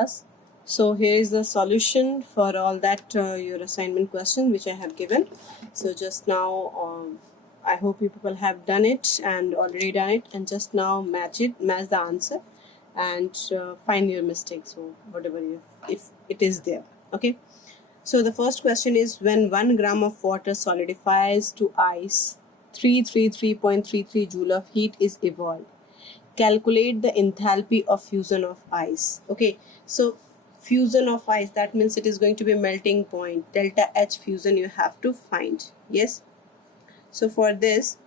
class. So here is the solution for all that your assignment question which I have given. So just now I hope you people have done it and already done it, and just now match the answer and find your mistakes or whatever if it is there. Okay. So the first question is, when 1 gram of water solidifies to ice, 333.33 joule of heat is evolved. Calculate the enthalpy of fusion of ice. Okay, so fusion of ice, that means it is going to be melting point. Delta H fusion you have to find. Yes. So for this,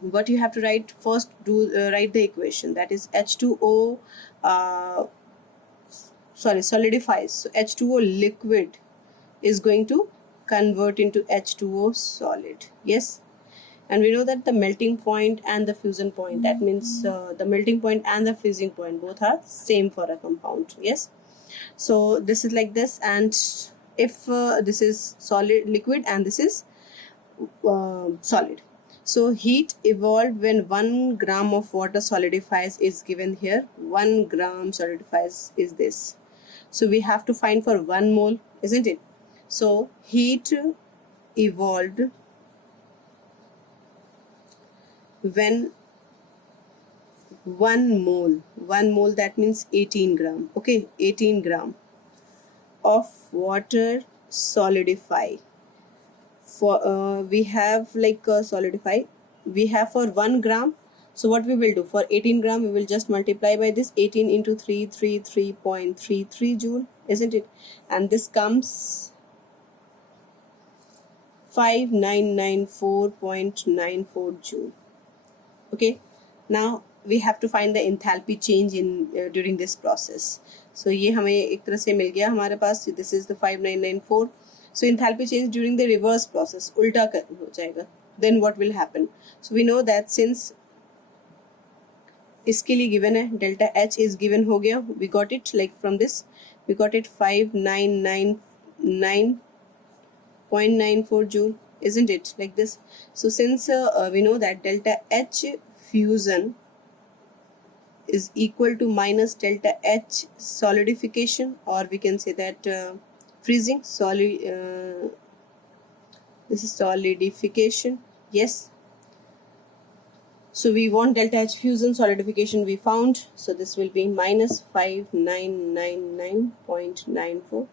what you have to write first, write the equation, that is H2O solidifies. So H2O liquid is going to convert into H2O solid. Yes. And we know that the melting point and the fusion point, that means the melting point and the freezing point both are same for a compound. Yes. So this is like this, and if this is solid liquid and this is solid. So heat evolved when 1 gram of water solidifies is given here. 1 gram solidifies is this. So we have to find for 1 mole, isn't it? So heat evolved when 1 mole, that means 18 gram. Okay, 18 gram of water solidify. For we have like solidify, we have for 1 gram. So what we will do, for 18 gram we will just multiply by this 18 into 333.33 joule, isn't it? And this comes 5994.94 joule. Okay, now we have to find the enthalpy change in during this process. So ये हमें एक तरह से मिल गया हमारे पास. This is the 5994. So enthalpy change during the reverse process, उल्टा हो जाएगा. Then what will happen? So we know that since इसके लिए given है delta H is given हो गया, we got it like from this, we got it 5999.94 joule, isn't it, like this. So since we know that delta H fusion is equal to minus delta H solidification, or we can say that freezing, this is solidification. Yes. So we want delta H fusion, solidification we found. So this will be minus 5999.94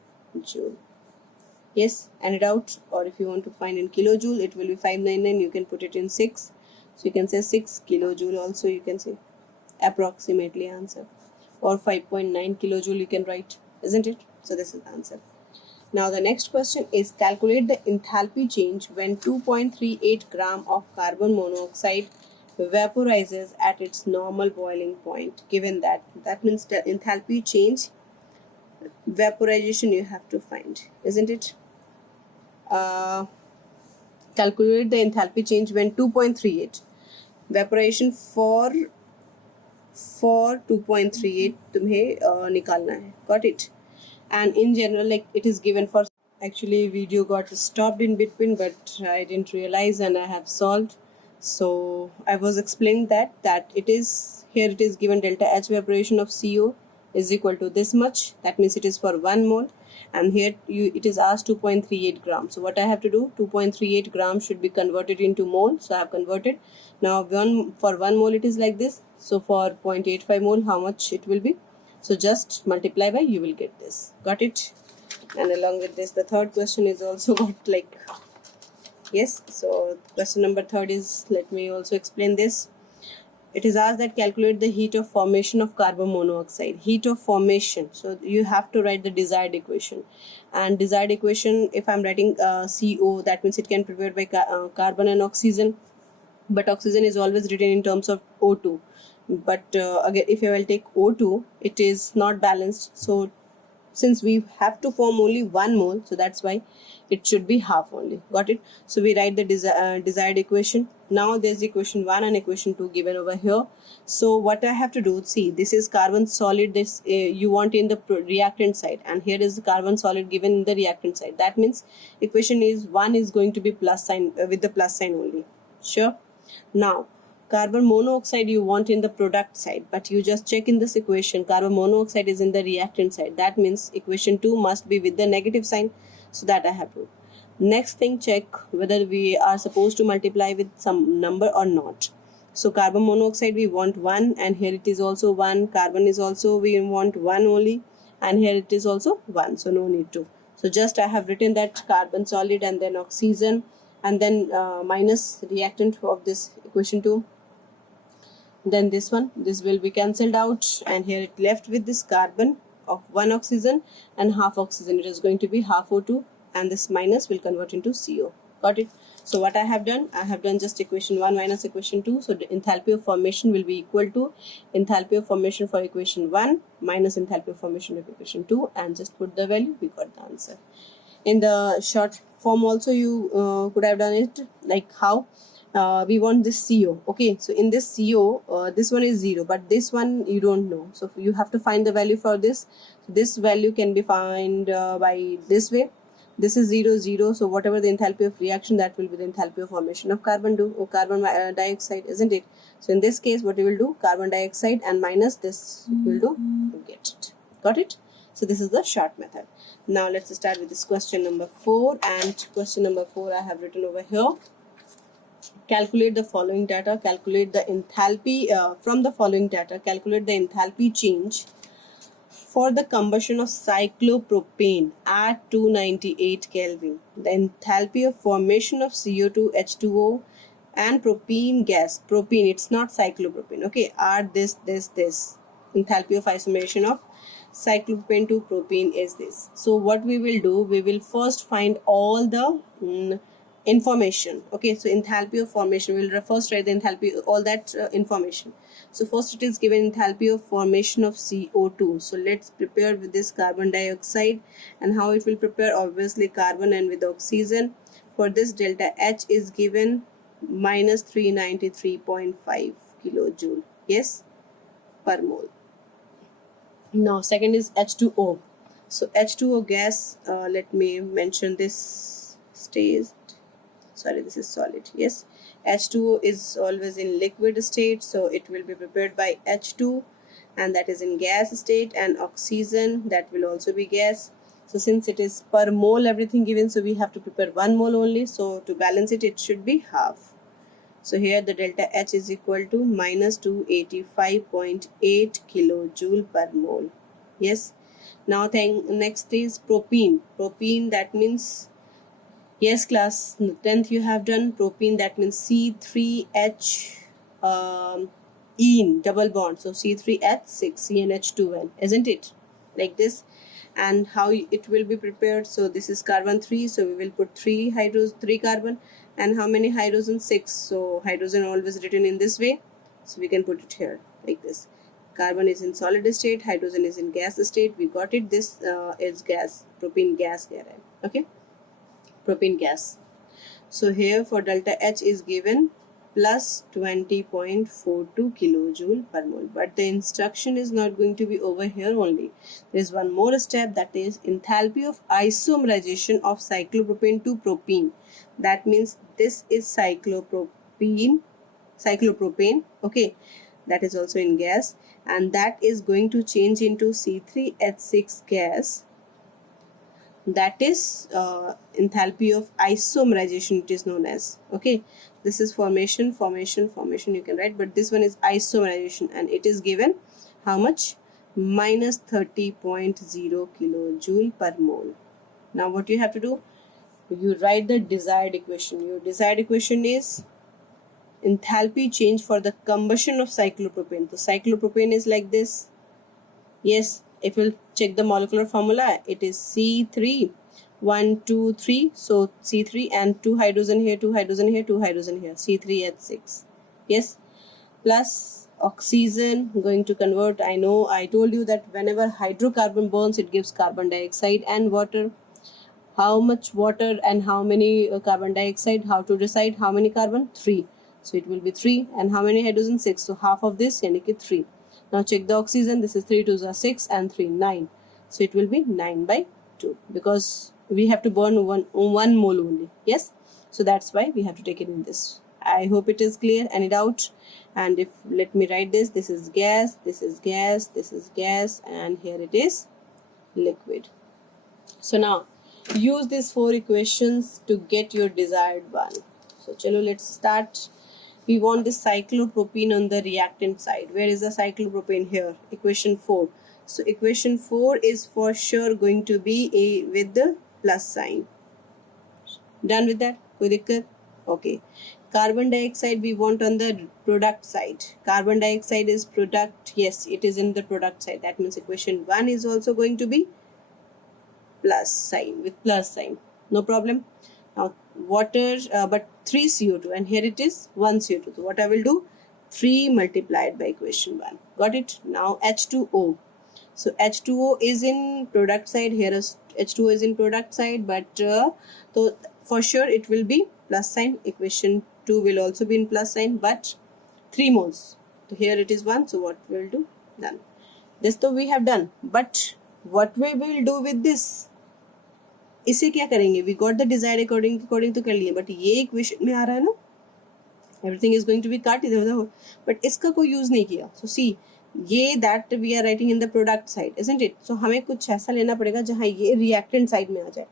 joule. Yes, and it out, or if you want to find in kilojoule, it will be 599. You can put it in 6. So you can say 6 kilojoule also, you can say approximately answer, or 5.9 kilojoule you can write, isn't it? So this is the answer. Now the next question is, calculate the enthalpy change when 2.38 gram of carbon monoxide vaporizes at its normal boiling point. Given that means the enthalpy change, vaporization you have to find, isn't it? Calculate the enthalphy change when 2.38 vaporization for 2.38 तुम्हें निकालना है. Got it? And in general, like it is given for, actually video got stopped in between, but I didn't realize and I have solved. So I was explaining that it is here, it is given delta H evaporation of CO is equal to this much, that means it is for 1 mole, and here it is asked 2.38 grams. So what I have to do, 2.38 grams should be converted into mole. So I have converted. Now for 1 mole it is like this. So for 0.85 mole, how much it will be? So just multiply by, you will get this. Got it? And along with this, the third question is also got like, yes. So question number 3 is, let me also explain this. It is asked that calculate the heat of formation of carbon monoxide. Heat of formation. So you have to write the desired equation. And desired equation, if I'm writing CO, that means it can be prepared by carbon and oxygen. But oxygen is always written in terms of O2. But again, if I will take O2, it is not balanced. So since we have to form only 1 mole, so that's why it should be half only. Got it? So we write the desired equation. Now there's equation 1 and equation 2 given over here. So what I have to do, see, this is carbon solid, this you want in the reactant side, and here is the carbon solid given in the reactant side. That means equation is 1 is going to be plus sign, with the plus sign only. Sure. Now carbon monoxide you want in the product side, but you just check in this equation carbon monoxide is in the reactant side. That means equation 2 must be with the negative sign, so that I have proved. Next thing, check whether we are supposed to multiply with some number or not. So carbon monoxide we want 1, and here it is also 1. Carbon is also we want 1 only, and here it is also 1, so no need to. So just I have written that carbon solid and then oxygen, and then minus reactant of this equation 2. Then this will be cancelled out, and here it left with this carbon of 1 oxygen and half oxygen. It is going to be half O2, and this minus will convert into CO. Got it? So what I have done just equation 1 minus equation 2. So the enthalpy of formation will be equal to enthalpy of formation for equation 1 minus enthalpy of formation of equation 2, and just put the value, we got the answer. In the short form also you could have done it like how we want this CO. Okay, so in this CO this one is 0, but this one you don't know, so you have to find the value for this. So this value can be found by this way. This is 0 0, so whatever the enthalpy of reaction, that will be the enthalpy of formation of carbon dioxide, isn't it? So in this case what we will do, carbon dioxide and minus this will do, you get it. Got it? So this is the short method. Now let's start with this question number 4, and question number 4 I have written over here. Calculate the following data. Calculate the enthalpy from the following data. Calculate the enthalpy change for the combustion of cyclopropane at 298 Kelvin. The enthalpy of formation of CO2, H2O and propene gas. Propene, it's not cyclopropane. Okay, are this. Enthalpy of isomerization of cyclopropane to propene is this. So what we will do, we will first find all the information. Okay, so enthalpy of formation, we will first write the enthalpy, all that information. So first it is given enthalpy of formation of CO2. So let's prepare with this carbon dioxide, and how it will prepare, obviously carbon and with oxygen. For this delta H is given minus 393.5 kilojoule, yes, per mole. Now second is H2O. So H2O gas, let me mention this stays, sorry, this is solid, yes. H2O is always in liquid state, so it will be prepared by H2, and that is in gas state, and oxygen, that will also be gas. So since it is per mole everything given, so we have to prepare 1 mole only, so to balance it, it should be half. So here the delta H is equal to minus 285.8 kilojoule per mole, yes. Now next is propene. Propene, that means, yes class, 10th you have done propene, that means C3H ene double bond, so C3H6 CnH2n, isn't it? Like this. And how it will be prepared, so this is carbon 3, so we will put 3 carbon, and how many hydrogen? 6. So hydrogen always written in this way, so we can put it here like this. Carbon is in solid state, hydrogen is in gas state, we got it. This is gas, propene gas here, okay, propene gas. So here for delta H is given plus 20.42 kilojoule per mole, but the instruction is not going to be over here only. There is one more step, that is enthalpy of isomerization of cyclopropane to propene. That means this is cyclopropane, okay, that is also in gas, and that is going to change into C3H6 gas. That is enthalpy of isomerization, it is known as, okay. This is formation, you can write, but this one is isomerization, and it is given how much? Minus 30.0 kilojoule per mole. Now what you have to do, you write the desired equation. Your desired equation is enthalpy change for the combustion of cyclopropane. The cyclopropane is like this, yes. If you'll check the molecular formula, it is C3 1 2 3, so C3 and 2 hydrogen here, 2 hydrogen here, 2 hydrogen here, C3H6, yes, plus oxygen going to convert. I know I told you that whenever hydrocarbon burns, it gives carbon dioxide and water. How much water and how many carbon dioxide? How to decide? How many carbon? 3, so it will be 3, and how many hydrogen? 6, so half of this, yani ki 3. Now check the oxygen, this is 3 2 are 6 and 3 9, so it will be 9 by 2, because we have to burn one mole only, yes, so that's why we have to take it in this I hope it is clear. Any doubt? And if, let me write this, this is gas, this is gas, this is gas, and here it is liquid. So now use these 4 equations to get your desired one. So chalo, let's start. We want this cyclopropene on the reactant side. Where is the cyclopropene? Here, equation 4. So equation 4 is for sure going to be with the plus sign. Done with that? Koi dikkat? Okay. Carbon dioxide we want on the product side. Carbon dioxide is product. Yes, it is in the product side. That means equation 1 is also going to be plus sign, with plus sign. No problem. Now water, but 3 CO2, and here it is 1 CO2. So what I will do? 3 multiplied by equation 1. Got it? Now H2O. So H2O is in product side. Here is H2O is in product side, but so for sure it will be plus sign. Equation 2 will also be in plus sign, but 3 moles. So here it is 1. So what we will do? Done. This though we have done, but what we will do with this? इसे क्या करेंगे? We got the desired according to कर लिए, but ये equation में आ रहा है ना, everything is going to be cut इधर उधर, but इसका कोई use नहीं किया. So see, ये that we are writing in the product side, isn't it? So हमें कुछ ऐसा लेना पड़ेगा जहाँ ये reactant side में आ जाए.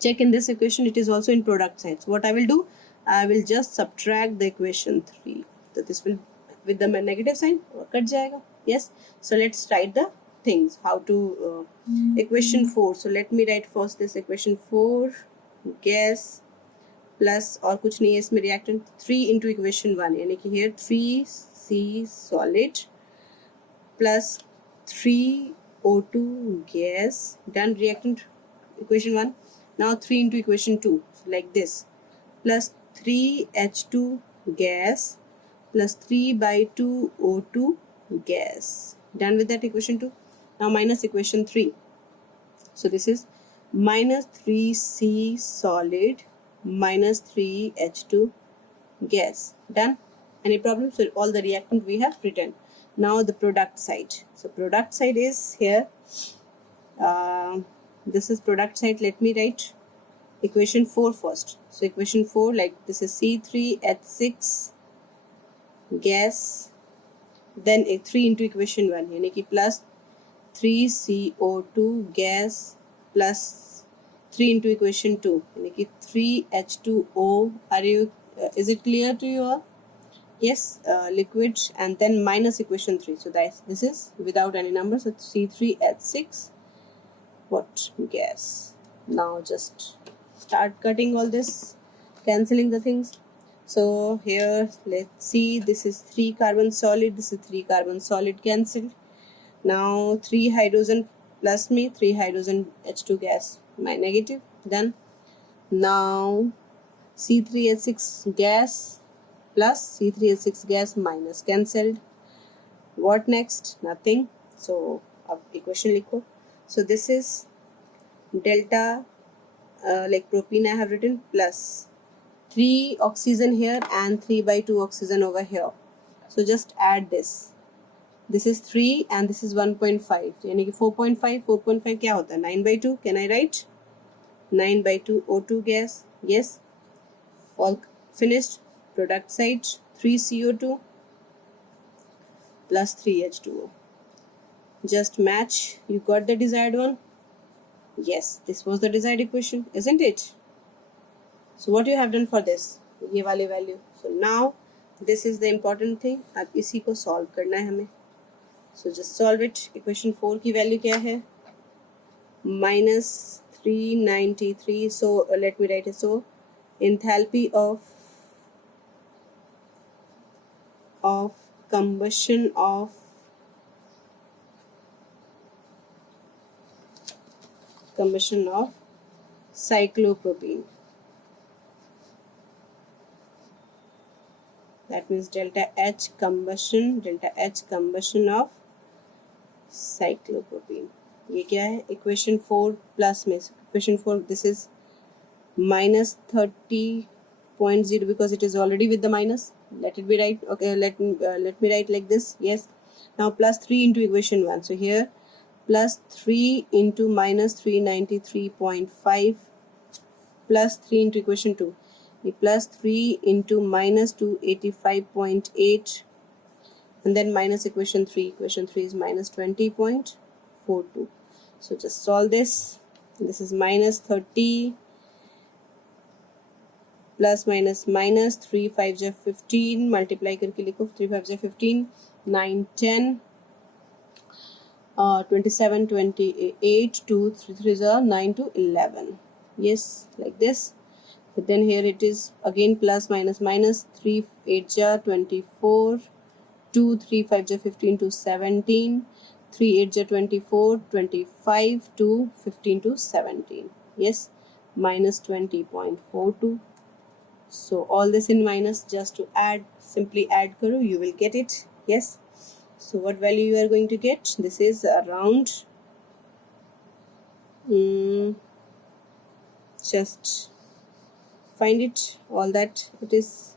Check in this equation, it is also in product side. So what I will do? I will just subtract the equation 3. So this will, with the negative sign, cut जाएगा. Yes. So let's write the things. How to equation 4. So let me write first this equation 4. Gas plus और कुछ नहीं है इसमें reactant. 3 into equation 1. यानी कि here 3C solid plus 3O2 gas. Done. Reactant equation 1. Now 3 into equation 2. So like this. Plus 3H2 gas plus 3 by 2 O2 gas. Done with that equation 2. Now minus equation 3. So this is minus 3C solid minus 3H2 gas. Done. Any problem? So all the reactant we have written. Now the product side. So product side is here. This is product side. Let me write equation 4 first. So equation 4, like this is C3H6 gas, then 3 into equation 1 यानी कि plus 3CO2 gas plus 3 into equation 2 यानी कि 3H2O. Are you is it clear to you all? Yes, liquid, and then minus equation 3. So this is without any numbers. So C3H6 what gas. Now just start cutting all this, cancelling the things. So here let's see, this is 3 carbon solid, this is 3 carbon solid, cancelled. Now 3 hydrogen plus me, 3 hydrogen H2 gas, my negative. Done. Now C3H6 gas plus C3H6 gas minus, cancelled. What next? Nothing. So equation लिखो. So this is delta like propene I have written plus 3 oxygen here and 3 by 2 oxygen over here. So just add this. This is 3 and this is 1.5. यानी कि 4.5. 4.5 क्या होता है? 9 by 2. Can I write? 9 by 2 O2 gas. Yes. All finished. Product side 3 CO2 plus 3 H2O. Just match. You got the desired one. Yes, this was the desired equation, isn't it? So what you have done for this? ये वाले value. So now this is the important thing. अब इसी को solve करना है हमें. So just solve it. Equation 4 की value क्या है? Minus 393. So let me write it. So enthalpy of combustion of cyclopropene. That means delta H combustion of cyclopropene. ये क्या है? Equation 4 plus में equation 4, this is minus 30.0 because it is already with the minus. Let it be right. Okay, let me write like this. Yes. Now plus 3 into equation 1. So here plus 3 into minus 393.5 plus 3 into equation 2. plus 3 into minus 285.8, and then minus equation 3. Equation 3 is minus 20.42. So just solve this. This is minus 30 plus minus minus 3 5 जा 15, multiply करके लिखो 3 5 जा 15, 9 10 27 28 2 3 3 जा 9 to 11. Yes, like this. But then here it is again plus minus minus 3 8 ja 24, 2 3 5 ja 15 to 17, 3 8 ja 24, 25 to 15 to 17. Yes, minus 20.42. So all this in minus, just to add, simply add karo, you will get it. Yes, so what value you are going to get? This is around just find it, all that it is.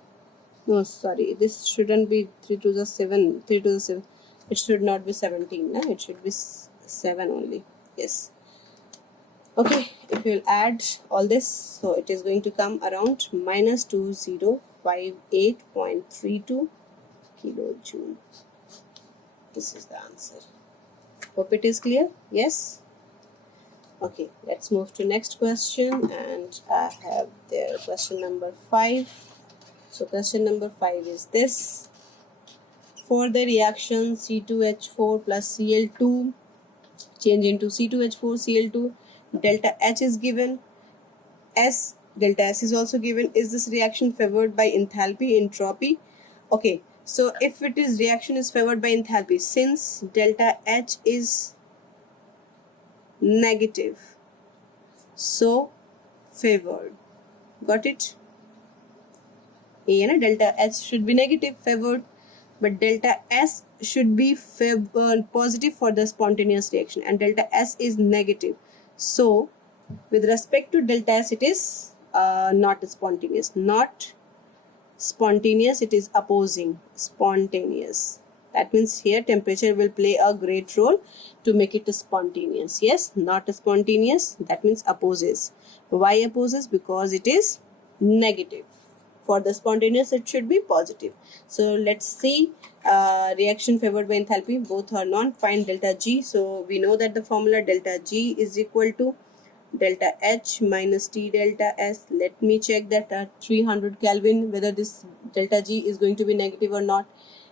No, sorry, this shouldn't be 3 to the 7, 3 to the 7, it should not be 17, no? It should be 7 only. Yes, okay, if you will add all this, so it is going to come around minus 2058.32 kilojoule. This is the answer. Hope it is clear. Yes, okay, let's move to next question, and I have there question number 5. So question number 5 is this: for the reaction C2H4 plus Cl2 change into C2H4Cl2, delta H is given, delta S is also given. Is this reaction favored by enthalpy, entropy? Okay, so if it is reaction is favored by enthalpy, since delta H is negative, so favored. Got it? Delta H should be negative, favored, but delta S should be positive for the spontaneous reaction, and delta S is negative. So with respect to delta S, it is not spontaneous. Not spontaneous, it is opposing spontaneous. That means here temperature will play a great role to make it spontaneous. Yes, not spontaneous, that means opposes. Why opposes? Because it is negative. For the spontaneous, it should be positive. So let's see, reaction favored by enthalpy, both are known. Find delta G. So we know that the formula delta G is equal to delta H minus T delta S. Let me check that at 300 Kelvin whether this delta G is going to be negative or not.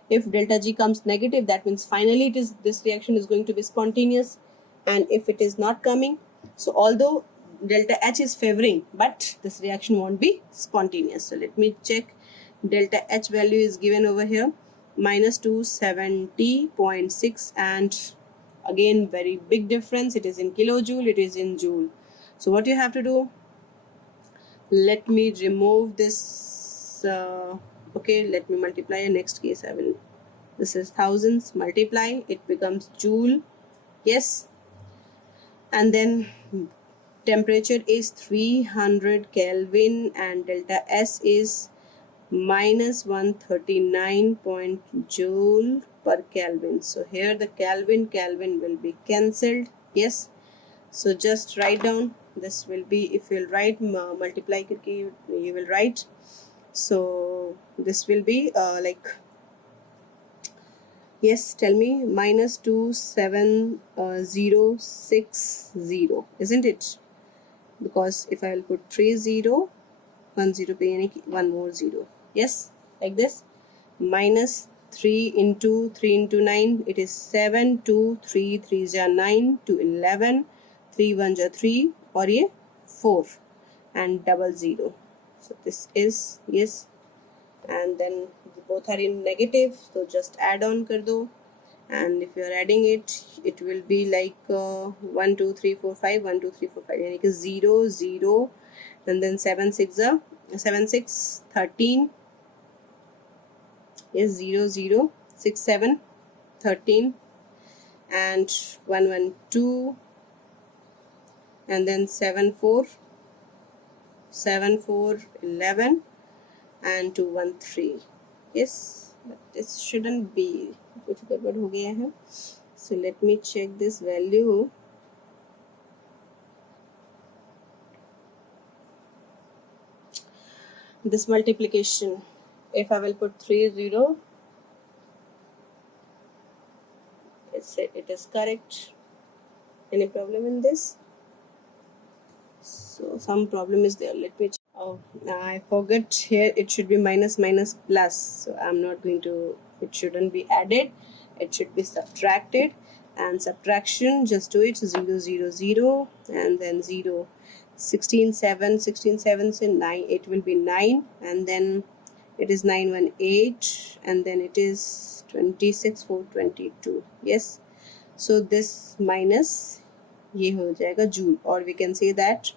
If delta G comes negative, that means finally this reaction is going to be spontaneous. And if it is not coming, so although delta H is favoring, but this reaction won't be spontaneous. So let me check. Delta H value is given over here, minus 270.6, and again very big difference. It is in kilojoule, it is in joule. So what you have to do, let me remove this. Okay, let me multiply. In next case I will, this is thousands, multiply, it becomes joule. Yes, and then temperature is 300 Kelvin and delta S is minus 139 joule per Kelvin. So here the Kelvin will be cancelled. Yes, so just write down. This will be, if you will write multiply करके you will write. So this will be like, yes, tell me, minus 27060, isn't it? Because if I will put 30 1 0 पे यानी कि one more zero. Yes, like this. Minus 3 into 9, it is 7, 2 3 3 ja 9 to 11, 3 1 ja 3 और ये 4 and double 0. So this is, yes, and then both are in negative, so just add on कर दो. And if you are adding it, it will be like 1 2 3 4 5, 1 2 3 4 5 यानी कि 0 0, and then 7 6 13. Yes, 0 0 6 7 13, and 1 1 2, and then 7 4 11, and 2 1 3. Yes, but this shouldn't be, कुछ गड़बड़ हो गया है. So let me check this value. this multiplication. If I will put 3 0, it is correct. Any problem in this? So some problem is there. Let me check. Oh, I forgot here. It should be minus minus plus. So I'm not going to. It shouldn't be added. It should be subtracted. And subtraction, just do it. 0 0 0 and then 0. 16 7 16 7 say 9. It will be 9 and then it is 918 and then it is 26 422. Yes. So this minus ये हो जाएगा joule, or we can say that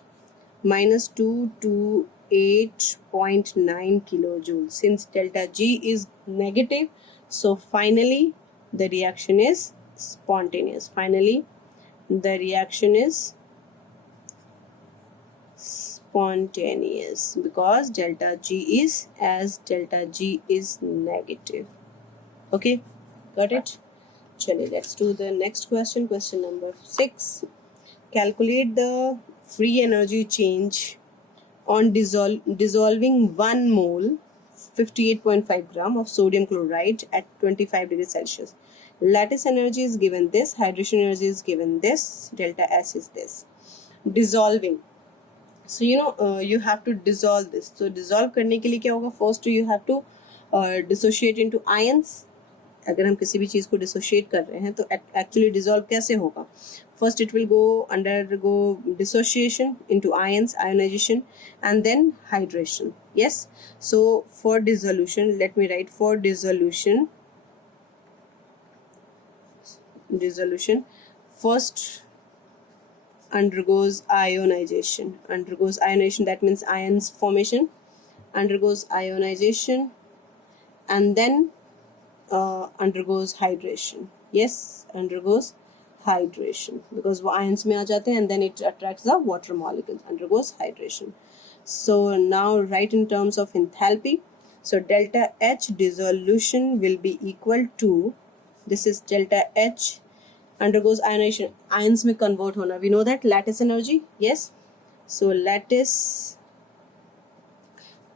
minus 228.9 kilojoules. Since delta G is negative, so finally the reaction is spontaneous. Finally the reaction is spontaneous because delta G is negative. Okay, got it? Chale, let's do the next question. Question number 6. Calculate the free energy change on dissolving 1 mole 58.5 gram of sodium chloride at 25 degrees Celsius. Lattice energy is given this, hydration energy is given this, delta S is this. Dissolving. So you have to dissolve this. So dissolve करने के लिए क्या होगा? First you have to dissociate into ions. अगर हम किसी भी चीज़ को डिसोशिएट कर रहे हैं तो एक्चुअली डिसॉल्व कैसे होगा? First it will undergo dissociation into ions, ionization and then hydration. Yes. So for dissolution, let me write. For dissolution first undergoes ionization. That means ions formation. Undergoes ionization and then undergoes hydration. Yes, undergoes hydration because वो ions में आ जाते हैं and then it attracts the water molecules. Undergoes hydration. So now write in terms of enthalpy. So delta H dissolution will be equal to, this is delta H undergoes ionization. Ions में convert होना. We know that lattice energy. Yes. So lattice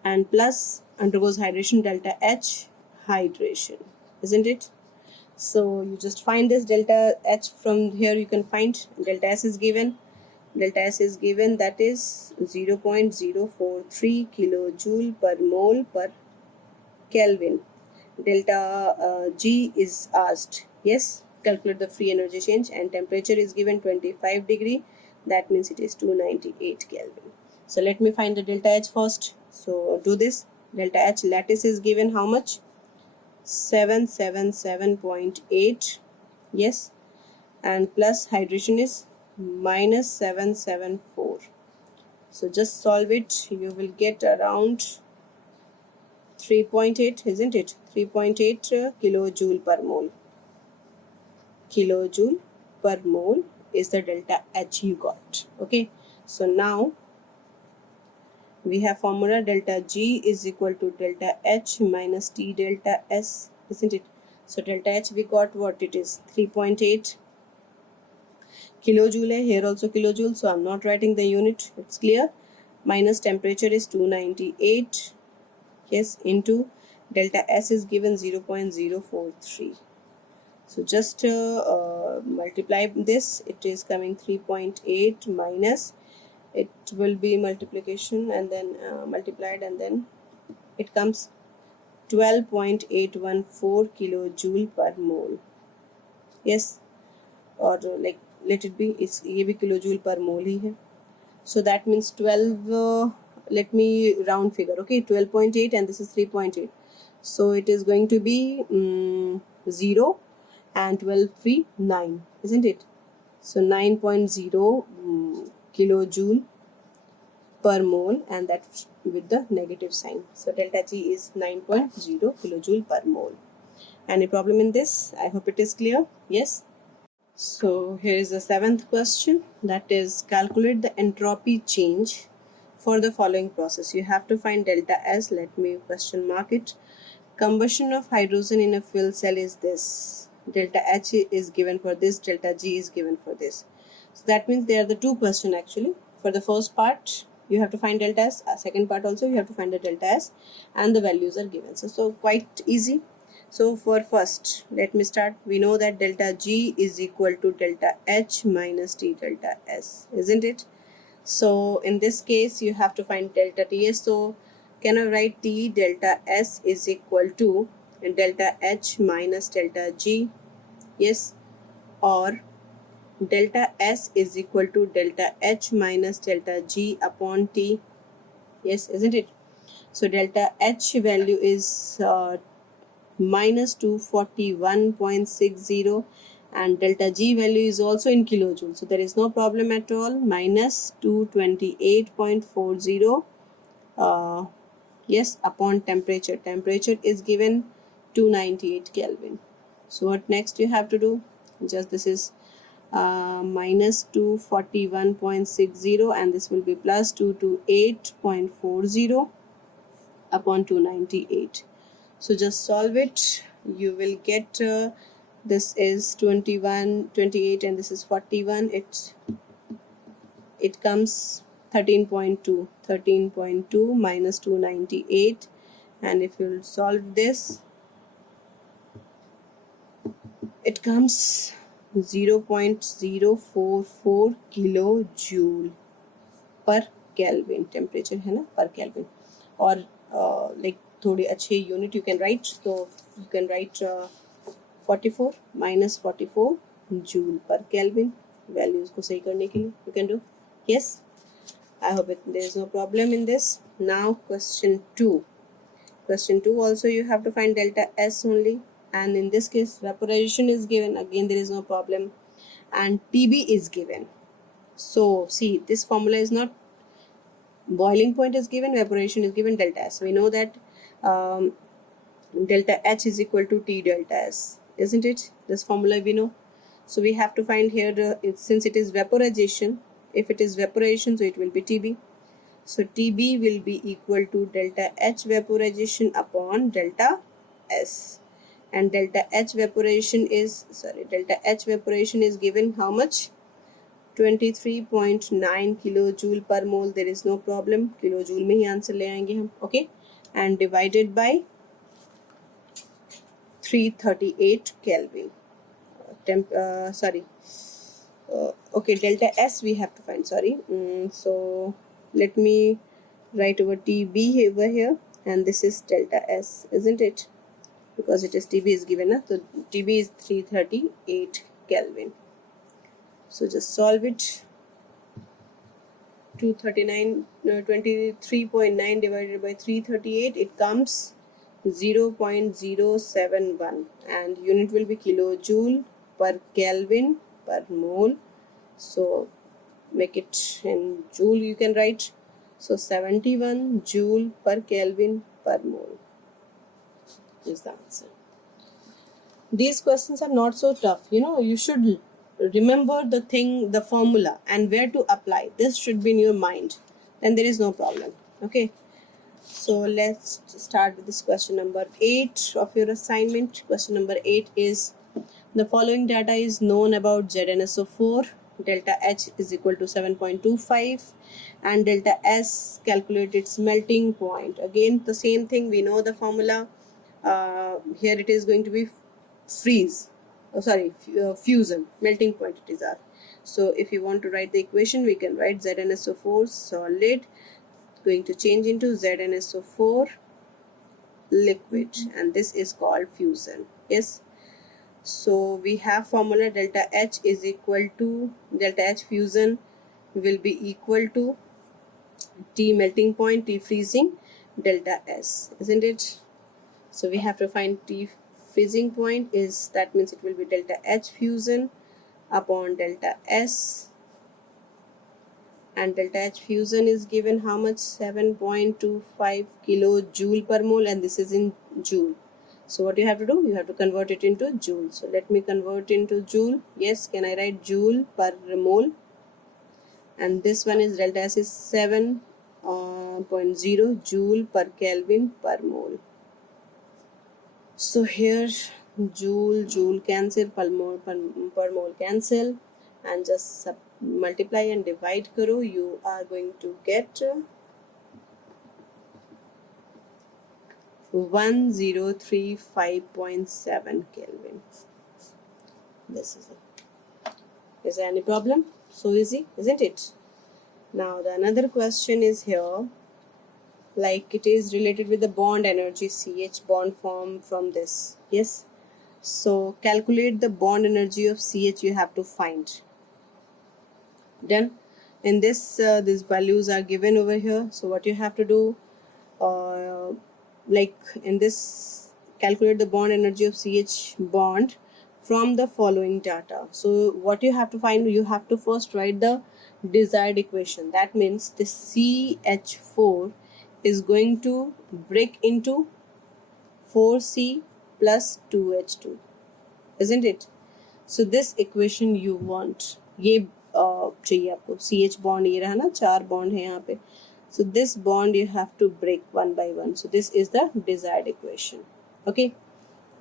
and plus undergoes hydration, delta H hydration. Isn't it? So you just find this delta H from here. You can find delta S is given. Delta S is given, that is 0.043 kilojoule per mole per Kelvin. Delta G is asked. Yes, calculate the free energy change, and temperature is given 25 degree. That means it is 298 Kelvin. So let me find the delta H first. So do this. Delta H lattice is given how much? 777.8. Yes, and plus hydration is minus 774. So just solve it. You will get around 3.8, isn't it? 3.8 kilojoule per mole. Kilojoule per mole is the delta H you got. Okay, so now we have formula delta G is equal to delta H minus T delta S, isn't it? So delta H we got what it is, 3.8 kilojoule. Here also kilojoule, so I'm not writing the unit, it's clear. Minus temperature is 298. Yes, into delta S is given 0.043. So just multiply this. It is coming 3.8 minus, it will be multiplication and then multiplied, and then it comes 12.814 kilojoule per mole. Yes, or like let it be, it's ये भी kilojoule per mole ही है. So that means 12, let me round figure, okay, 12.8 and this is 3.8. So it is going to be 0 and 12 3 9, isn't it? So 9.0 kilojoule per mole, and that with the negative sign. So delta G is 9.0 kilojoule per mole. Any problem in this? I hope it is clear. Yes. So here is the 7th question, that is calculate the entropy change for the following process. You have to find delta S. Let me question mark it. Combustion of hydrogen in a fuel cell is this. Delta H is given for this, delta G is given for this. So that means there are the two questions actually. For the first part, you have to find delta S. Second part also you have to find the delta S, and the values are given. So quite easy. So for first, let me start. We know that delta G is equal to delta H minus T delta S, isn't it? So in this case, you have to find delta TS. So can I write T delta S is equal to delta H minus delta G? Yes. Or delta S is equal to delta H minus delta G upon T. Yes, isn't it? So delta H value is minus 241.60, and delta G value is also in kilojoule. So there is no problem at all. Minus 228.40. Yes, upon temperature. Temperature is given 298 Kelvin. So what next you have to do? Just this is minus 241.60, and this will be plus 228.40 upon 298. So just solve it. You will get this is 21, 28, and this is 41. It comes 13.2. 13.2 minus 298, and if you solve this, it comes 0.044 kilojoule per Kelvin. Temperature है ना per Kelvin. और like थोड़ी अच्छी unit you can write. So you can write 44 minus 44 joule per Kelvin. Values को सही करने के लिए you can do. Yes, I hope there is no problem in this. Now question 2. Question 2 also you have to find delta S only, and in this case vaporization is given. Again there is no problem, and TB is given. So see, this formula is not boiling point is given, evaporation is given, delta S. We know that delta H is equal to T delta S, isn't it? This formula we know. So we have to find here since it is vaporization. If it is vaporization, so it will be TB. So TB will be equal to delta H vaporization upon delta S, and delta H vaporization is given how much? 23.9 kilojoule per mole. There is no problem, kilojoule में ही answer ले आएंगे हम. Okay, and divided by 338 Kelvin. Okay, delta S we have to find. So let me write over TB over here, and this is delta S, isn't it? Because it is TB is given, so TB is 338 Kelvin. So just solve it. 23.9 divided by 338, it comes 0.071, and unit will be kilojoule per Kelvin per mole. So make it in joule you can write. So 71 joule per Kelvin per mole is the answer. These questions are not so tough. You should remember the formula and where to apply. This should be in your mind, then there is no problem. Okay, so let's start with this question number 8 of your assignment. Question number 8 is, the following data is known about ZnSO4. Delta H is equal to 7.25, and delta S, calculate its melting point. Again the same thing, we know the formula. Here it is going to be fusion, melting point it is. So if you want to write the equation, we can write ZnSO4 solid going to change into ZnSO4 liquid, and this is called fusion. Yes, so we have formula delta H is equal to, delta H fusion will be equal to T melting point, T freezing, delta S, isn't it? So we have to find T freezing point, is that means it will be delta H fusion upon delta S, and delta H fusion is given how much? 7.25 kilojoule per mole, and this is in joule. So what you have to do, you have to convert it into joule. So let me convert into joule. Yes, can I write joule per mole? And this one is delta S is 7.0 joule per Kelvin per mole. So here joule cancel, per mole cancel, and just multiply and divide karo, you are going to get 1035.7 Kelvin. This is it. Is there any problem? So easy, isn't it? Now the another question is here, like it is related with the bond energy, CH bond form from this. Yes. So calculate the bond energy of CH you have to find. Done. In this, these values are given over here. So what you have to do, like in this, calculate the bond energy of CH bond from the following data. So what you have to find, you have to first write the desired equation. That means the CH4 is going to break into 4C plus 2H2, isn't it? So this equation you want, ये चाहिए आपको, CH bond ये रहा ना, 4 bond है यहाँ पे. So this bond you have to break one by one. So this is the desired equation. Okay.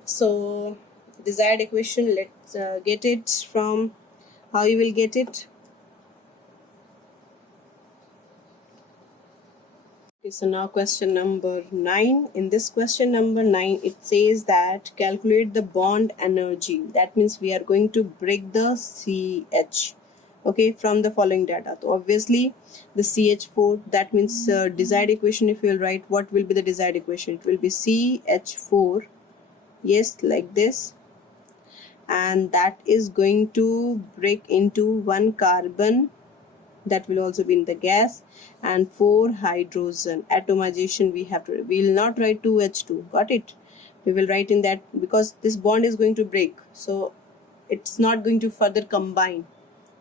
So desired equation, let's get it from, how you will get it. Okay, so now question number 9. In this question number 9, it says that calculate the bond energy. That means we are going to break the CH, okay, from the following data. So obviously the CH4, that means desired equation, if you will write, what will be the desired equation? It will be CH4, yes, like this, and that is going to break into 1 carbon, that will also be in the gas, and 4 hydrogen. Atomization we have to, we will not write 2H2, got it? We will write in that, because this bond is going to break, so it's not going to further combine.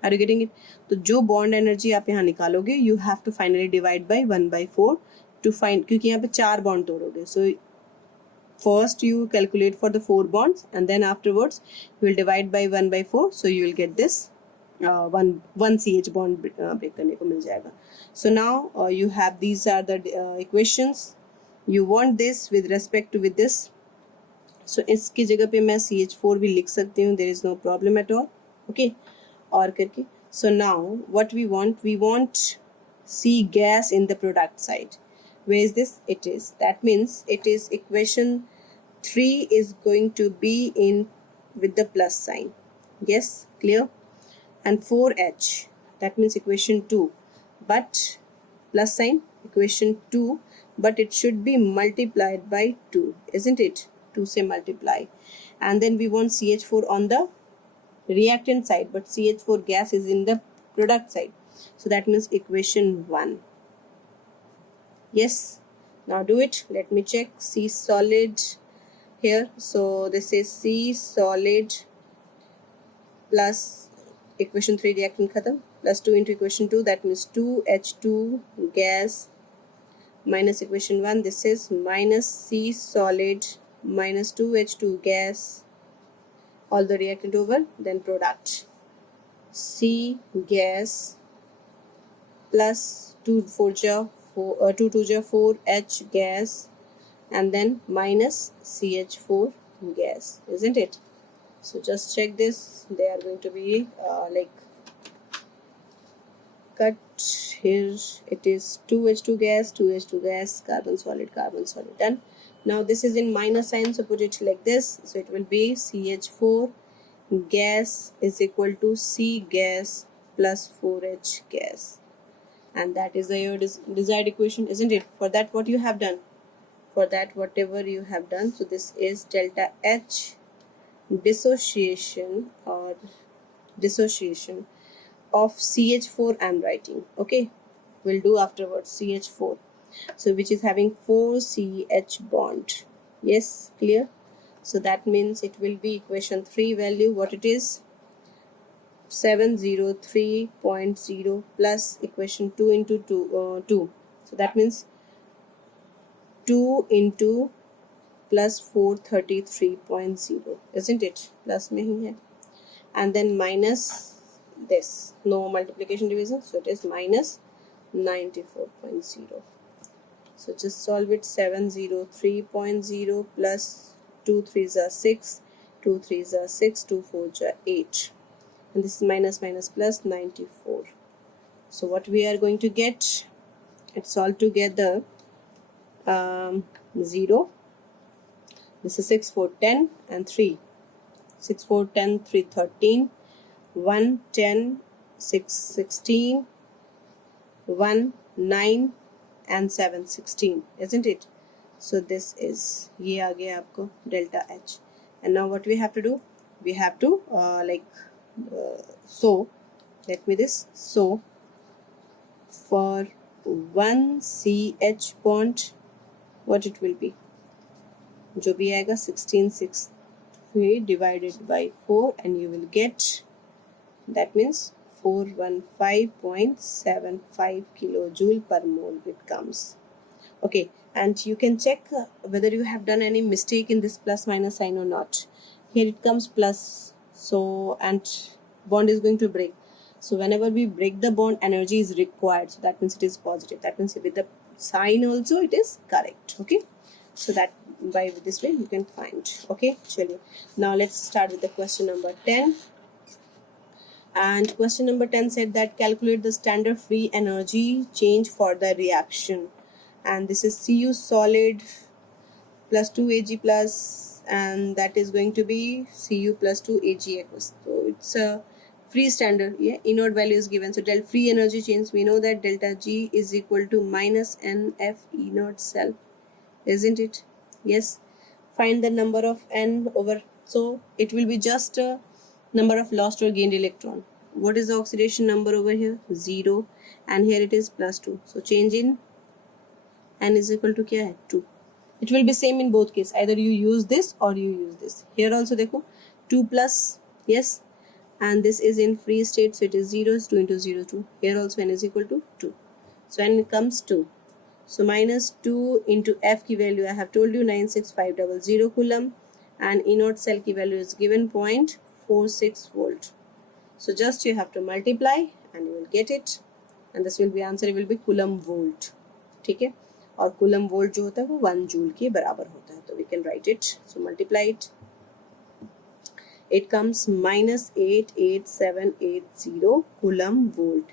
Are you getting it? तो जो bond energy आप यहाँ निकालोगे, you have to finally divide by 1/4 to find, क्योंकि यहाँ पे 4 bond तोड़ोगे. So first you calculate for the 4 bonds, and then afterwards you will divide by 1/4, so you will get this one CH bond break करने को मिल जाएगा. So now you have, these are the equations. You want this with respect to with this. So इसकी जगह पे मैं CH4 भी लिख सकती हूँ. There is no problem at all. Okay. और करके. So now what we want C gas in the product side. Where is this? It is. That means it is equation 3 is going to be in with the plus sign. Yes, clear? And 4H, that means equation 2, but plus sign, equation 2, but it should be multiplied by 2, isn't it? 2 say multiply, and then we want CH4 on the reactant side, but CH4 gas is in the product side, so that means equation 1. Yes, now do it. Let me check. C solid here, so this is C solid plus equation 3 reactant khatam, plus 2 into equation 2, that means 2H2 gas minus equation 1, this is minus C solid minus 2H2 gas, all the reactant over, then product C gas plus 2 2 4 H gas, and then minus CH4 gas, isn't it? So just check this. They are going to be like cut here. It is 2H2 gas, 2H2 gas, carbon solid, done. Now this is in minus sign, so put it like this. So it will be CH4 gas is equal to C gas plus 4H gas, and that is the your desired equation, isn't it? For that, what you have done? For that, whatever you have done, so this is delta H dissociation of CH4 I'm writing. Okay, we'll do afterwards CH4, so which is having 4CH bond. Yes, clear? So that means it will be equation 3 value, what it is, 703.0 plus equation 2 into 2, so that means 2 into plus 433.0, isn't it? Plus में ही है, and then minus this, no multiplication division, so it is minus 94.0. So just solve it. 703.0 plus 2 3s are 6, 2 3s are 6, 2 4s are 8. and this is minus minus plus 94. So what we are going to get, it's all together 0. This is 6, 4, 10 and 3. 6, 4, 10, 3, 13. 1, 10, 6, 16. 1, 9 and 7, 16, isn't it? So this is, ये आ गया आपको delta H. And now what we have to do? We have to so let me this. So for 1 CH bond, what it will be? जो भी आएगा 16 6 divided by 4 and you will get, that means 415.75 kilojoule per mole it comes. Okay, and you can check whether you have done any mistake in this plus minus sign or not. Here it comes plus, so and bond is going to break. So whenever we break the bond, energy is required, so that means it is positive. That means with the sign also it is correct. Okay, so that by this way you can find. Okay, chaliye. Now let's start with the question number 10. And question number 10 said that calculate the standard free energy change for the reaction. And this is Cu solid plus 2 Ag plus, and that is going to be Cu plus 2 Ag aqueous. So it's a free standard. Yeah, inert value is given. So del free energy change, we know that delta G is equal to minus NF inert cell, isn't it? Yes. Find the number of N over, so it will be just a number of lost or gained electron. What is the oxidation number over here? 0, and here it is plus 2. So change in N is equal to क्या है? 2. It will be same in both cases. Either you use this or you use this. Here also देखो 2 plus, yes, and this is in free state, so it is 0, is 2 into 0 2. Here also N is equal to 2. So N comes 2. So minus 2 into F की value I have told you 96500 coulomb, and inert cell की value is given 0.46 volt. So just you have to multiply and you will get it, and this will be answer will be coulomb volt. ठीक है, और coulomb volt जो होता है वो 1 joule के बराबर होता है, तो we can write it. So multiply it. It comes minus 88780 coulomb volt,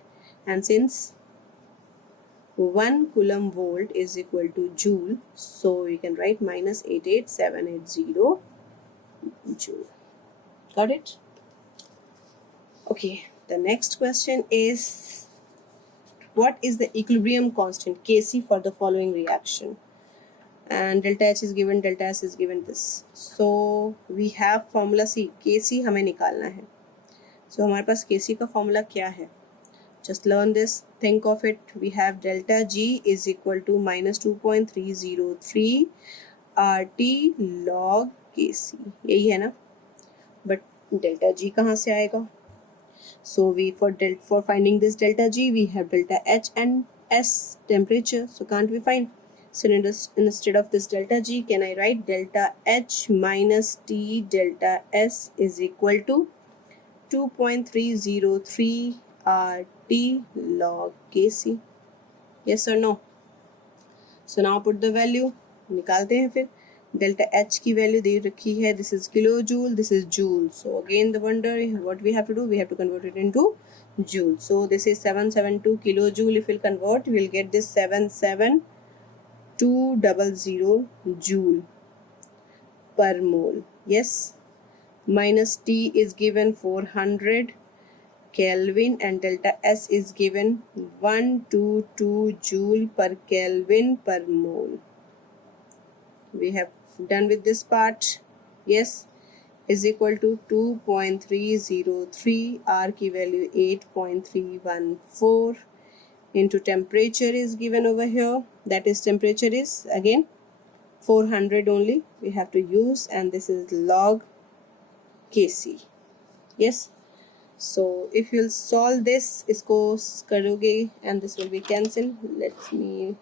and since 1 coulomb volt is equal to joule, so we can write minus 88780 joule. Got it? Okay, the next question is, what is the equilibrium constant Kc for the following reaction? And delta H is given, delta S is given this. So we have formula C, Kc हमें निकालना है. So हमारे पास Kc का formula क्या है? Just learn this, think of it. We have delta G is equal to minus 2.303 RT log Kc. यही है ना? But delta G कहाँ से आएगा? So we for finding this delta G, we have delta H and S temperature. So can't we find? So instead of this delta G, can I write delta H minus T delta S is equal to 2.303 RT log Kc? Yes or no? So now put the value. निकालते हैं फिर. Delta H की value दे रखी है, this is kilojoule, this is joule. So again the wonder, what we have to do, we have to convert it into joule. So this is 772 kilojoule. If we'll convert, we'll get this 77200 joule per mole. Yes, minus T is given 400 Kelvin and delta S is given 122 joule per Kelvin per mole. We have done with this part. Yes, is equal to 2.303, R की value 8.314 into temperature is given over here. That is temperature is again 400 only we have to use, and this is log Kc. Yes, so if you'll solve this, इसको करोगे and this will be cancelled. Let me,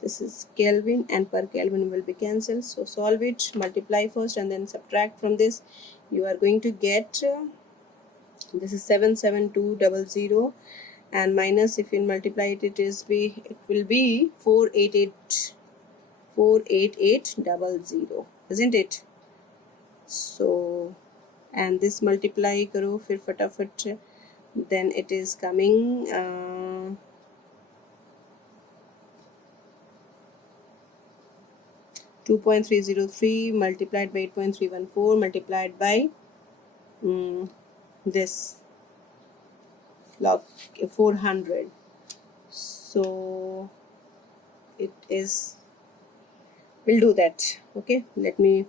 this is Kelvin and per Kelvin will be cancelled. So solve it, multiply first and then subtract from this. You are going to get this is 77200 and minus, if you multiply it, it will be 48800, isn't it? So and this multiply करो फिर फटाफट, then it is coming 2.303 multiplied by 8.314 multiplied by this log 400. So it is, we'll do that. Okay, let me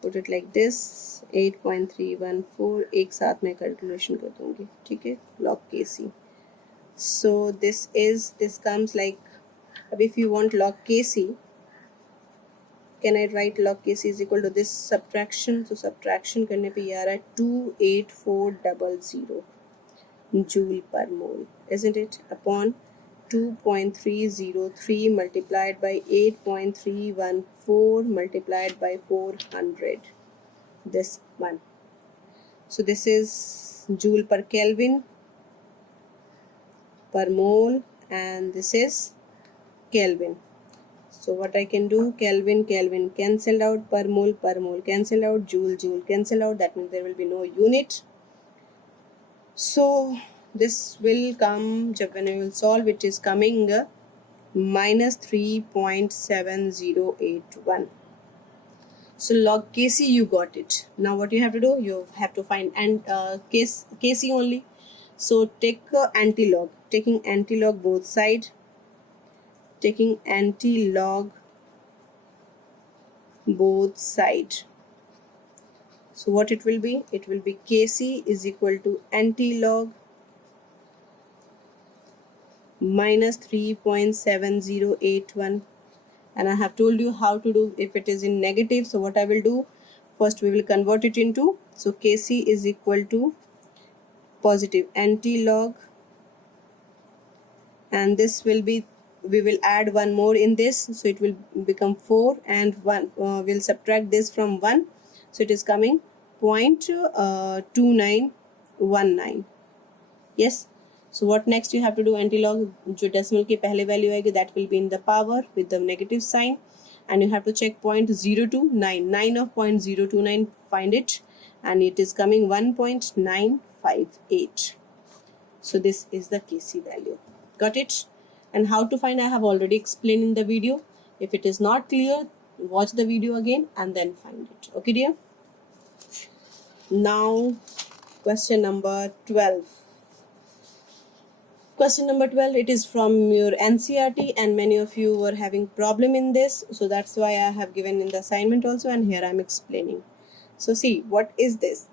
put it like this, 8.314 एक साथ में calculation कर दूंगी, ठीक है, log kc. So this comes like, if you want log kc, can I write log kc is equal to this subtraction? So subtraction करने पे ये आ रहा है 28400 joule per mole, isn't it, upon 2.303 multiplied by 8.314 multiplied by 400, this one. So this is joule per Kelvin per mole, and this is Kelvin. So what I can do, Kelvin cancelled out, per mole cancelled out, joule cancelled out, that means there will be no unit. So this will come, when I will solve, it is coming minus 3.7081. So log kc, you got it. Now what you have to do, you have to find kc only. So take anti-log, taking anti-log both sides, taking anti-log both sides. So what it will be? It will be kc is equal to anti-log minus 3.7081, and I have told you how to do if it is in negative. So what I will do, first we will convert it into, so kc is equal to positive anti-log, and this will be, we will add one more in this, so it will become 4, and 1 we'll subtract this from 1, so it is coming 0.2919. yes. So what next you have to do, anti-log जो decimal की पहले value आएगी, that will be in the power with the negative sign, and you have to check 0.029, 9 of 0.029, find it, and it is coming 1.958. So this is the kc value. Got it? And how to find, I have already explained in the video. If it is not clear, watch the video again and then find it. Okay dear? Now question number 12. Question number 12, it is from your NCERT, and many of you were having problem in this, so that's why I have given in the assignment also, and here I am explaining. So see, what is this?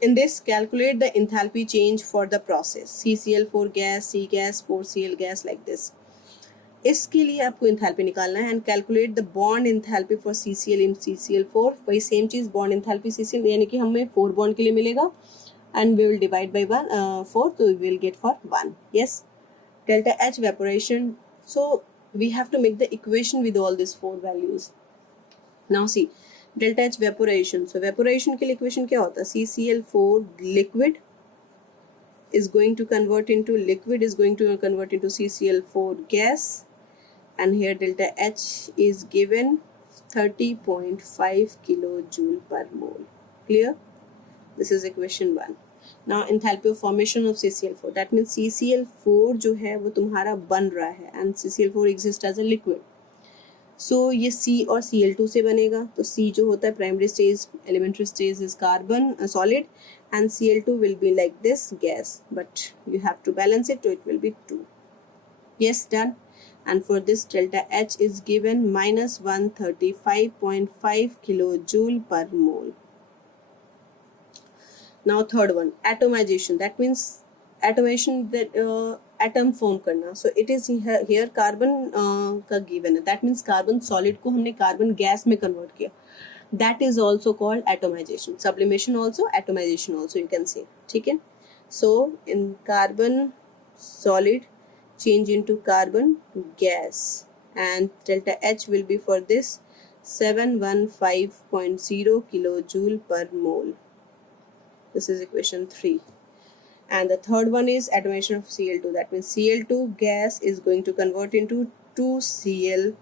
In this, calculate the enthalpy change for the process CCl4 gas, C gas, 4Cl gas, like this. इसके लिए आपको enthalpy निकालना है, and calculate the bond enthalpy for CCl in CCl4. वही same चीज़, bond enthalpy CCl, यानी कि हमें 4 bond के लिए मिलेगा, and we will divide by 4, so we will get for 1. Yes. Delta H evaporation, so we have to make the equation with all these 4 values. Now see, delta H evaporation, so evaporation के लिए equation क्या होता है, CCl4 liquid is going to convert into CCl4 gas, and here delta H is given 30.5 kilojoule per mole. Clear? This is equation 1. Now enthalpy of formation of CCl4, that means CCl4 जो है वो तुम्हारा बन रहा है, and CCl4 exists as a liquid. So ये C और Cl2 से बनेगा, तो C जो होता है primary stage, elementary stage is carbon solid, and Cl2 will be like this gas, but you have to balance it, so it will be 2. Yes, done. And for this delta H is given minus 135.5 kilojoule per mole. Now third one, atomization, that means atomization, that atom form करना. So it is here carbon का given है, that means carbon solid को हमने carbon gas में convert किया, that is also called atomization. Sublimation also, atomization also, you can say. ठीक है? So in carbon solid change into carbon gas, and delta H will be for this 715.0 kilojoule per mole. This is equation 3. And the third one is atomization of Cl2. That means Cl2 gas is going to convert into 2Cl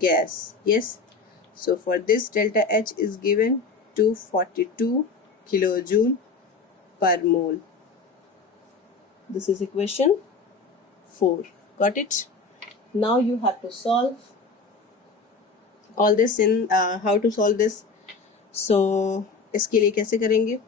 gas. Yes. So for this delta H is given 242 kilojoule per mole. This is equation 4. Got it? Now you have to solve all this in how to solve this. So इसके लिए कैसे करेंगे?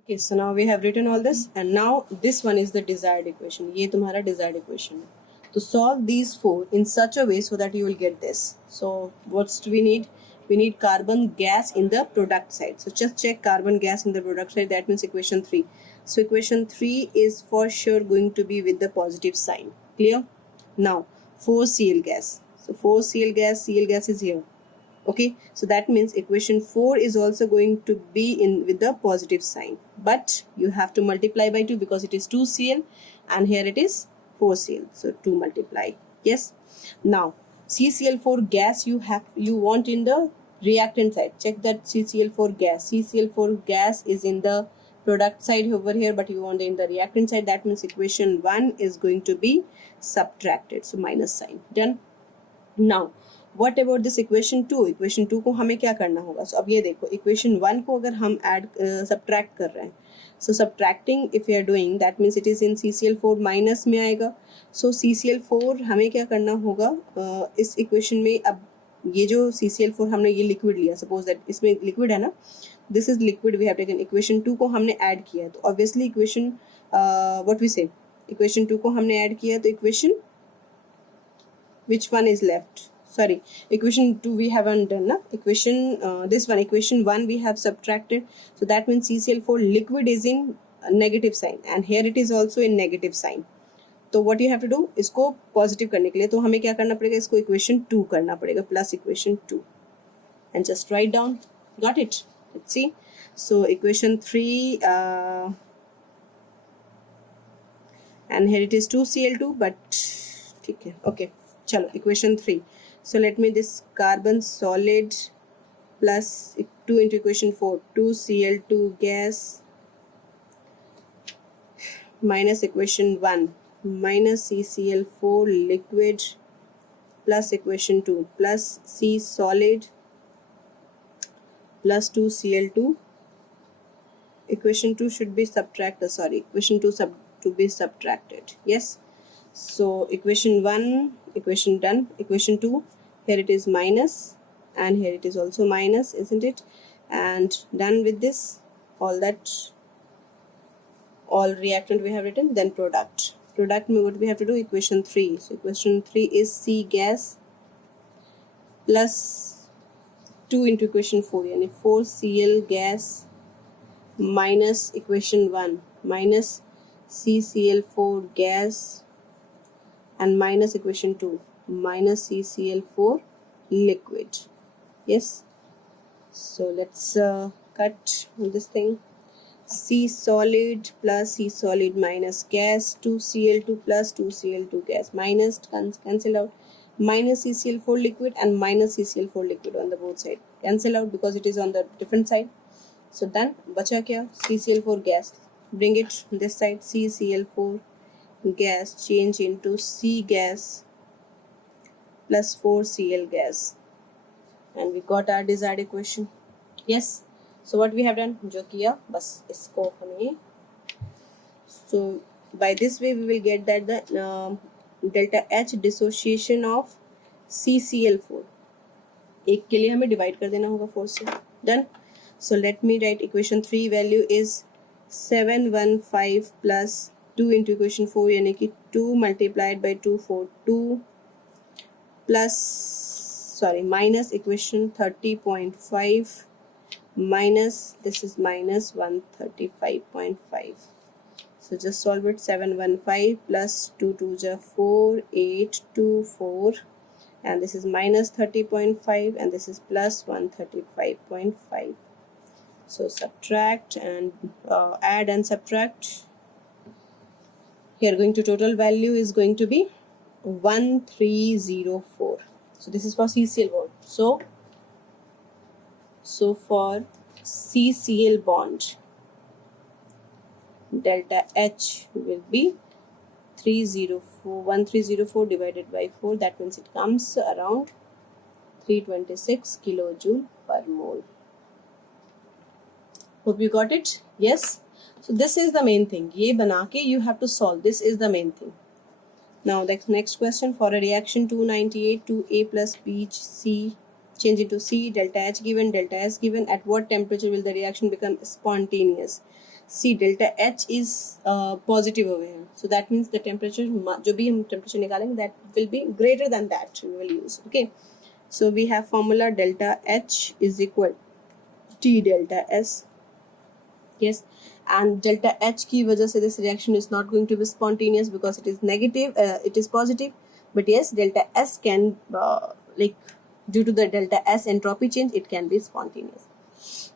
Okay, so now we have written all this and now this one is the desired equation. ये तुम्हारा desired equation है. To solve these four in such a way so that you will get this. So what do we need? We need carbon gas in the product side. So just check carbon gas in the product side. That means equation 3. So equation 3 is for sure going to be with the positive sign. Clear? Now 4Cl gas. So 4Cl gas is here. Okay, so that means equation 4 is also going to be in with the positive sign, but you have to multiply by 2 because it is 2Cl and here it is 4Cl, so 2 multiply. Yes, now CCl4 gas you want in the reactant side. Check that CCl4 gas is in the product side over here, but you want it in the reactant side. That means equation 1 is going to be subtracted, so minus sign. Done. Now what about this equation 2? equation 2 को हमें क्या करना होगा? So अब ये देखो, equation 1 को अगर हम subtract कर रहे हैं, so subtracting if you are doing, that means it is in CCl4 minus में आएगा. So CCl4 हमें क्या करना होगा इस equation में? अब ये जो CCl4 हमने ये liquid लिया, suppose that इसमें liquid है ना, this is liquid we have taken. equation 2 को हमने add किया, तो obviously equation what we say, equation 2 को हमने add किया, तो equation which one is left? Sorry, equation 2 we haven't done, na? Equation this one, equation 1 we have subtracted, so that means CCl4 liquid is in negative sign and here it is also in negative sign. तो what you have to do, इसको positive करने के लिए तो हमें क्या करना पड़ेगा, इसको equation 2 करना पड़ेगा, plus equation 2 and just write down. Got it? Let's see. So equation 3 and here it is 2Cl2, but ठीक है, okay, चलो equation 3. So let me this carbon solid plus 2 into equation 4, 2Cl2 gas minus equation 1 minus CCl4 liquid plus equation 2 plus C solid plus 2Cl2. Equation 2 should be subtracted, sorry, equation 2 to be subtracted. Yes. So equation 1, equation done. Equation 2, here it is minus and here it is also minus, isn't it? And done with this, all reactant we have written. Then product में what we have to do, equation 3. So equation 3 is C gas plus 2 into equation 4, yani 4Cl gas minus equation 1 minus CCl4 gas and minus equation 2 minus CCl4 liquid. Yes, so let's cut this thing. C solid plus C solid minus gas, 2Cl2 plus 2Cl2 gas minus, cancel out, minus CCl4 liquid and minus CCl4 liquid on the both side, cancel out because it is on the different side. So done. बचा क्या? CCl4 gas, bring it this side, CCl4 gas change into C gas plus 4Cl gas and we got our desired equation. Yes, so what we have done, जो किया बस इसको हमें, so by this way we will get that the delta H dissociation of CCl4 एक के लिए हमें divide कर देना होगा 4 से. Done. So let me write equation 3 value is 715 plus 2 into equation 4 यानी कि 2 multiplied by 2 4 2 plus sorry minus equation 30.5 minus this is minus 135.5. So just solve it. 715 plus 2 2 ja 4 8 2 4 and this is minus 30.5 and this is plus 135.5. So subtract and add and subtract. Here going to total value is going to be 1304. So this is for CCl bond. So for CCl bond, delta H will be 1304 divided by 4. That means it comes around 326 kilojoule per mole. Hope you got it. Yes. So this is the main thing. ये बना के you have to solve. This is the main thing. Now the next question, for a reaction 298 to A plus B C change into C, delta H given, delta S given, at what temperature will the reaction become spontaneous? See, delta H is positive over here, so that means the temperature जो भी हम temperature निकालेंगे that will be greater than that we will use. Okay, so we have formula delta H is equal T delta S. Yes, and delta H की वजह से this reaction is not going to be spontaneous because it is negative, it is positive. But yes, delta S can like due to the delta S entropy change, it can be spontaneous.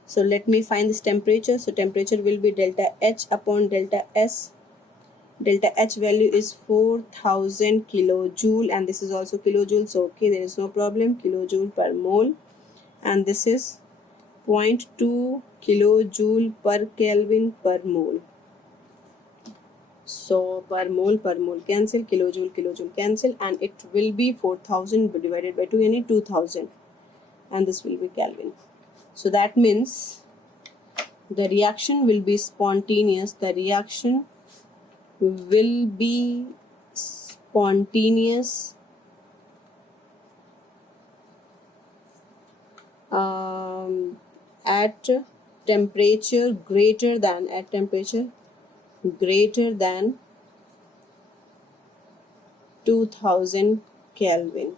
So let me find this temperature. So temperature will be delta H upon delta S. Delta H value is 4000 kilojoule, and this is also kilojoule, so okay, there is no problem, kilojoule per mole, and this is 0.2 kilojoule per Kelvin per mole. So per mole cancel, kilojoule cancel, and it will be 4000 divided by 2, yani 2000, and this will be Kelvin. So that means the reaction will be spontaneous. The reaction will be spontaneous at temperature greater than 2000 Kelvin.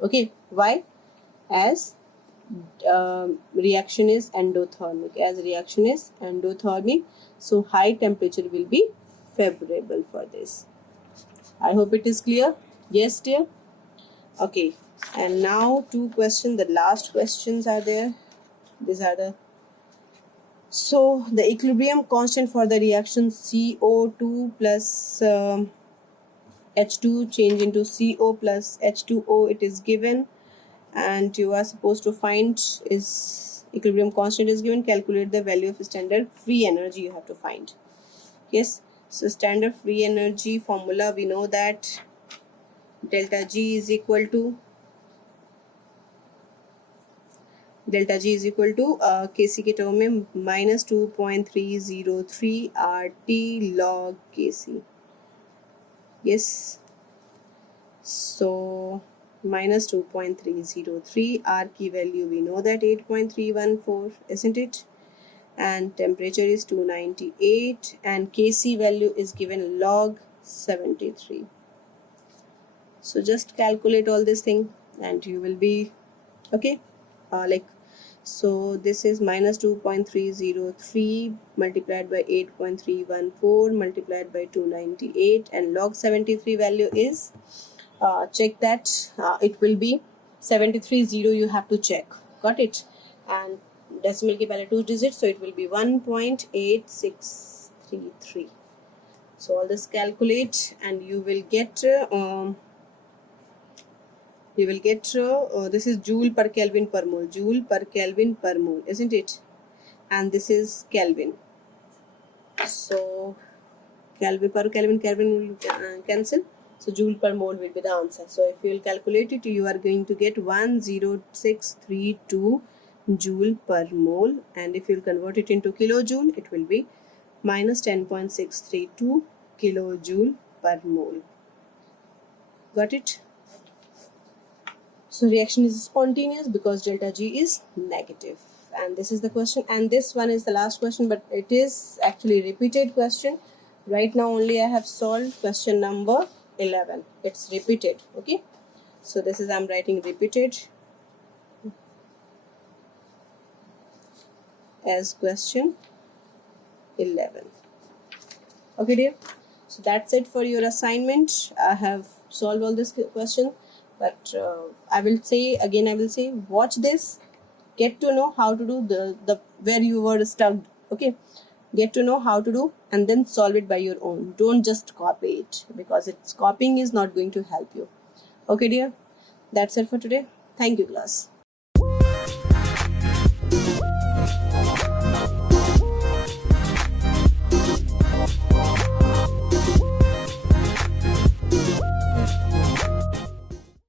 Okay, why? As reaction is endothermic. So high temperature will be favorable for this. I hope it is clear. Yes, dear. Okay, and now two questions, the last questions are there. These are the, so the equilibrium constant for the reaction CO2 plus H2 change into CO plus H2O, it is given, and you are supposed to find is equilibrium constant is given, calculate the value of standard free energy you have to find. Yes, so standard free energy formula, we know that delta G is equal to Kc के term में -2.303 RT log Kc. Yes, so -2.303, R की value we know that 8.314, isn't it? And temperature is 298, and Kc value is given log 73. So just calculate all this thing and you will be okay. So this is -2.303 multiplied by 8.314 multiplied by 298, and log 73 value is check that it will be 730, you have to check. Got it? And decimal ke pehle 2 digits, so it will be 1.8633. so all this calculate and you will get this is joule per Kelvin per mole, isn't it? And this is Kelvin. So Kelvin per Kelvin will cancel. So joule per mole will be the answer. So if you will calculate it, you are going to get 10632 joule per mole, and if you will convert it into kilojoule, it will be -10.632 kilojoule per mole. Got it? So reaction is spontaneous because delta G is negative. And this is the question, and this one is the last question, but it is actually repeated question. Right now only I have solved question number 11. It's repeated. Okay, so this is, I'm writing repeated as question 11. Okay dear, so that's it for your assignment. I have solved all this question, but I will say, watch this, get to know how to do the where you were stuck. Okay, get to know how to do and then solve it by your own. Don't just copy it, because it's copying is not going to help you. Okay dear, that's it for today. Thank you class.